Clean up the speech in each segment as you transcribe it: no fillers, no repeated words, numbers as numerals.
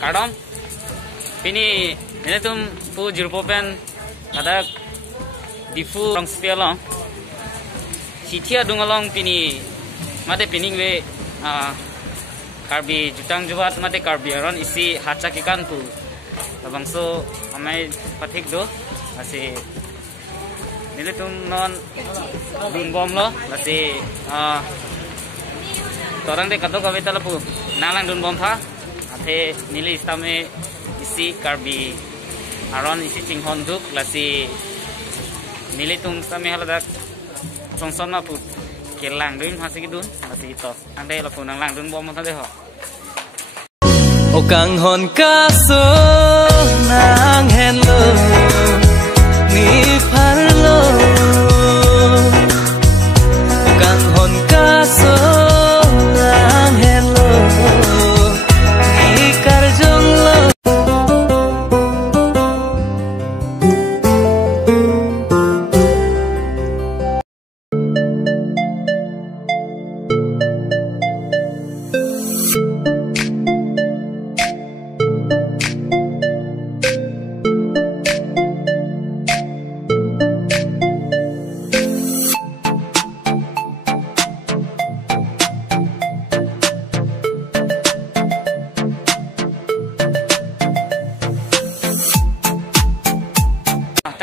kadam pini ini tum pu jirpopen ada difu rong spialong sitia dungalong pini mate pining we karbi jutang jubat mate karbi aron isi hacha kikan tu bangso amai pathik do asi nile tum non dun bom lo asi torang de kato kawita lapu nalang dun bom tha ate nile istame isi karbi aron isi singhon duk lasi nile tum same haladak songson na pu kelang dun hasi kidun lasi to ande lapu nang lang dun bom tha de ho o kang hon kaso nang hello ni parlo o kang hon kaso nang hello ni karjong lo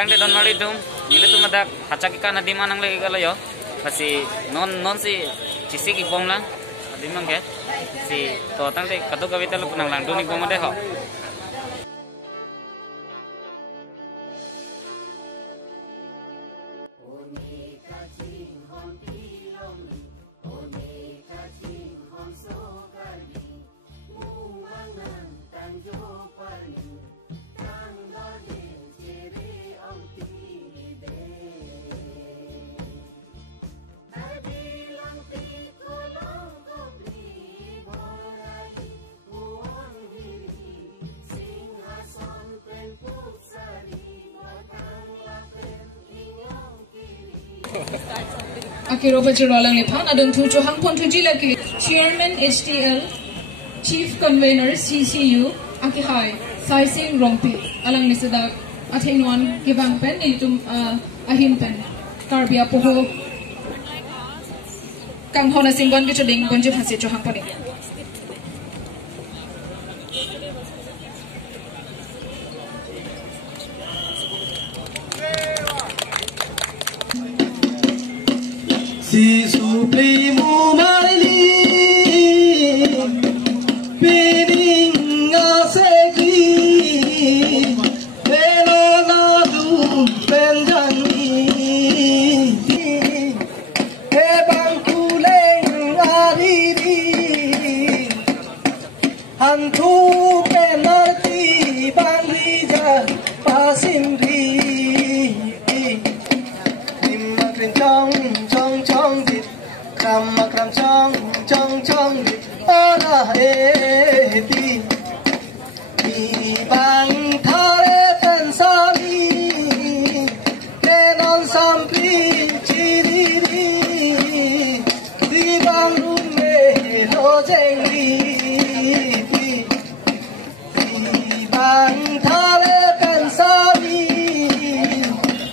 tangde don mari dum nile tum ada hacha kikan adi manang le galo yo asi non si chisi ki bom lang adi mang ke si to tangde kado kawita lu nang lang duni bom de ho Aki Robert Rolang Lephan adung thu cho hangpon thu jila ki Chairman HTL Chief Convener CCU Aki Hai Sai Sing Rongpi alang ni sedak athingwan kibang pen itum ahim pen karbia poho kang hona singgon ki choding bonje phase cho hangpon ni si supli mu mali piring aseki elo na du penjani e bangkuleng ariri hantu penalti bangrija pasimri kram chong dit ora eti di bang thare pensami nenon sampri chiriri di bang rume lo jengri di bang thare pensami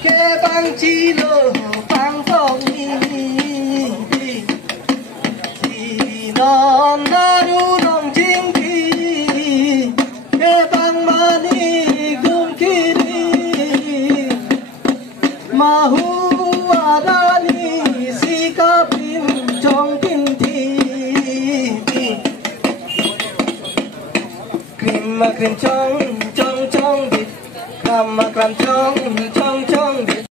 ke bang chilo bang phong non naru nong jing ki ke bang mani gum kiri mahu adani sikapim chong tin thi krim chong dit kram chong dit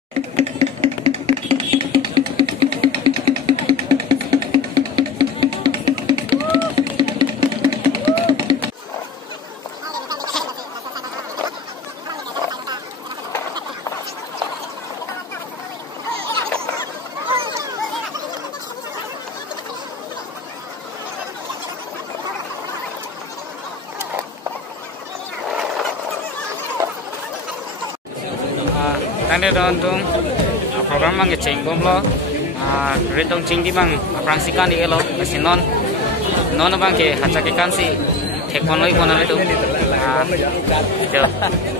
tangde don tung program mang ke ceng bom lo redong cing di bang prangsikan di elo mesin non bang ke haca ke kan si tekon lagi pun itu. Itu,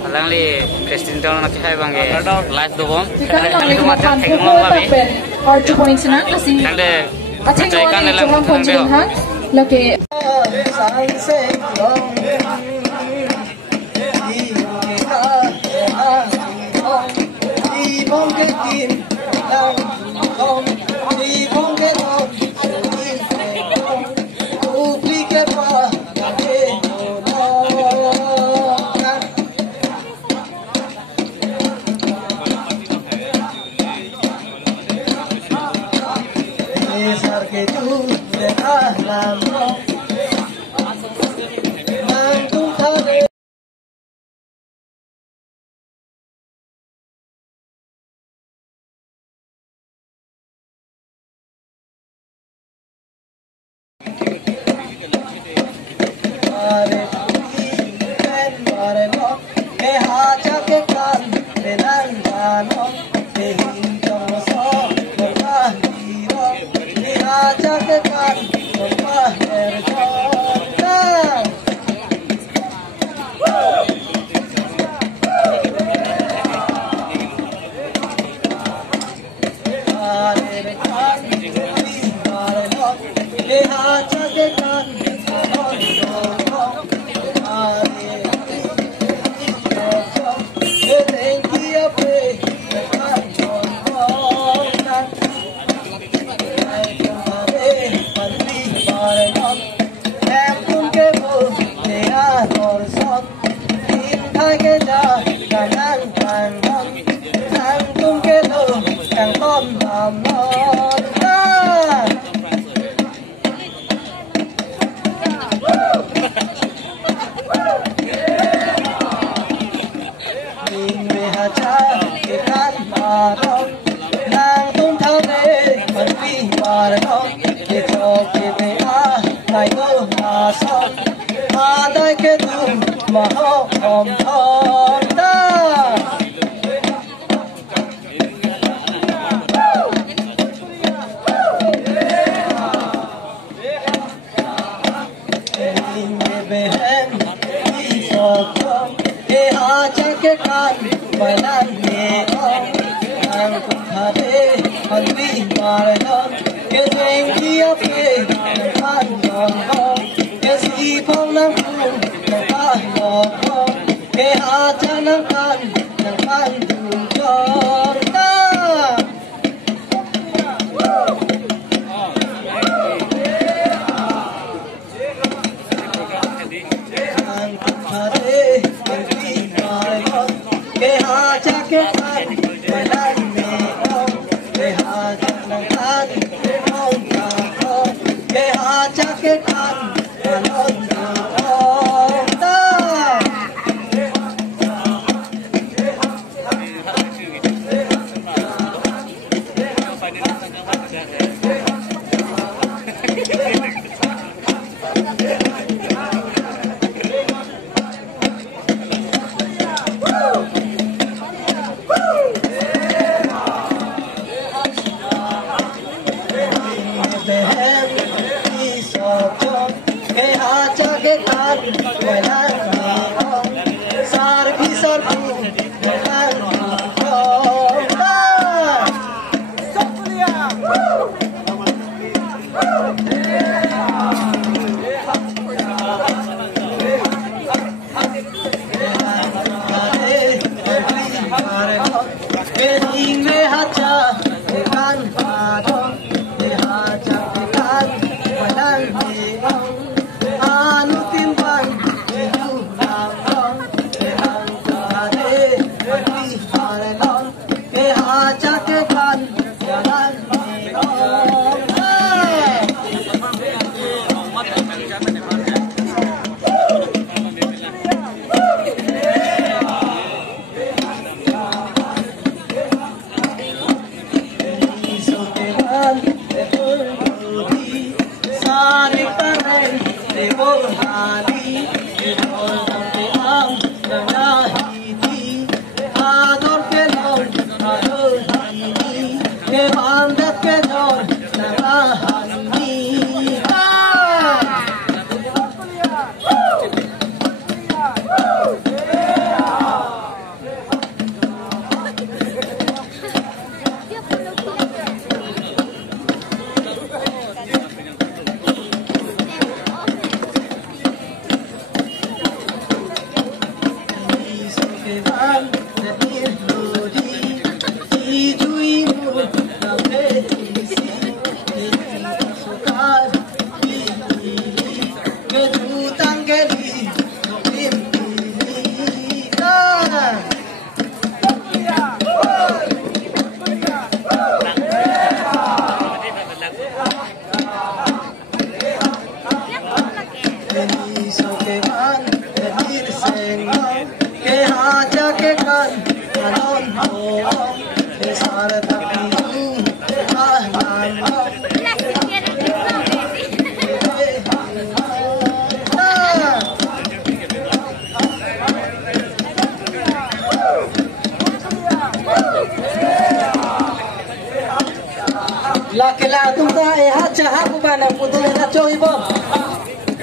alang li Christine Town nak cahaya bangge live dobom. Itu macam tekon lagi. Or 2 points na kasi Nande, ating macam ikan wala dalam yung kung jing ha laki Angeli Laki-laki tung ta ehat jahat bukan yang putus na coy bom.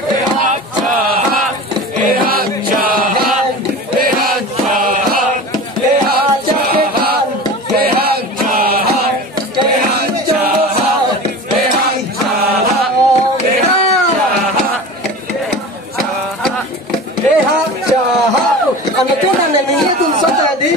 Ehat jahat, ehat jahat, ehat jahat, ehat jahat, ehat jahat, ehat jahat, ehat jahat, ehat jahat. Ano tu na nangyay tu sa tadi?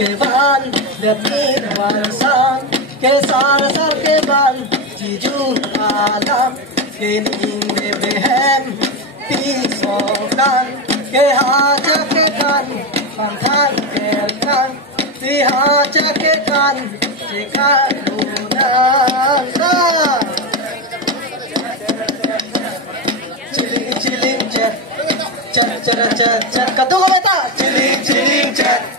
के बाल लतीन वारसान के सार सर के बाल जीजू आलम के नींदे बहन पीसोkan के हाजा के कान पंथान के कान ती हाजा के कान के कानुना चिलिंग चिलिंग चट चट चट चट चट कदू को बता चिलिंग चिलिंग चट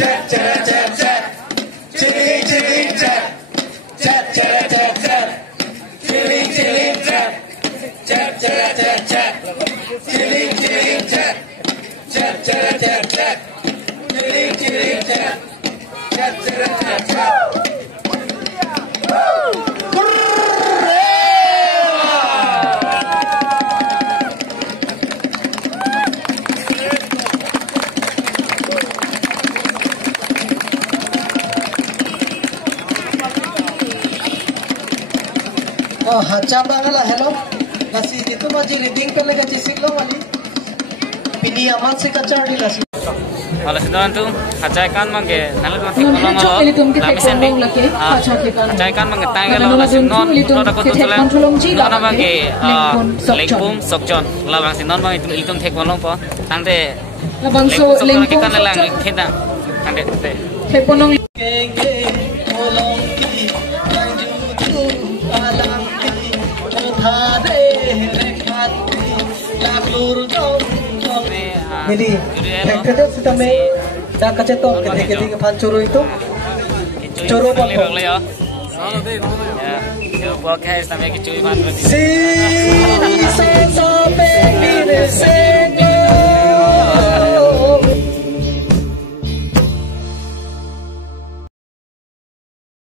Chat chat chat chat, chilling chilling chat, chat chat chat chat, chilling chilling chat, chat chat chat chat, chilling chilling chat, chat chat chat chat, chilling chilling chat, chat chat chat chat. Oh, cabang lah, hello. Nasi itu masih reading per lega cisik lo wali. Pini aman si kacar di nasi. Kalau sedang tu, hajaikan mangge, nalar mati kolong lo, lapisen bi. Hajaikan mangge tangga lo, lasim non, lo takut tu tulen, lo na mangge lekpum sokjon, lo bang si non mangge iltum tek kolong po, tangde lekpum sokjon kita nelang kita, tangde te. Lekpum Jadi, kita sudah dah kacetok ketika pancuru itu, curu apa? Ya, itu podcast namanya kecuri pancuru. Si sampai ini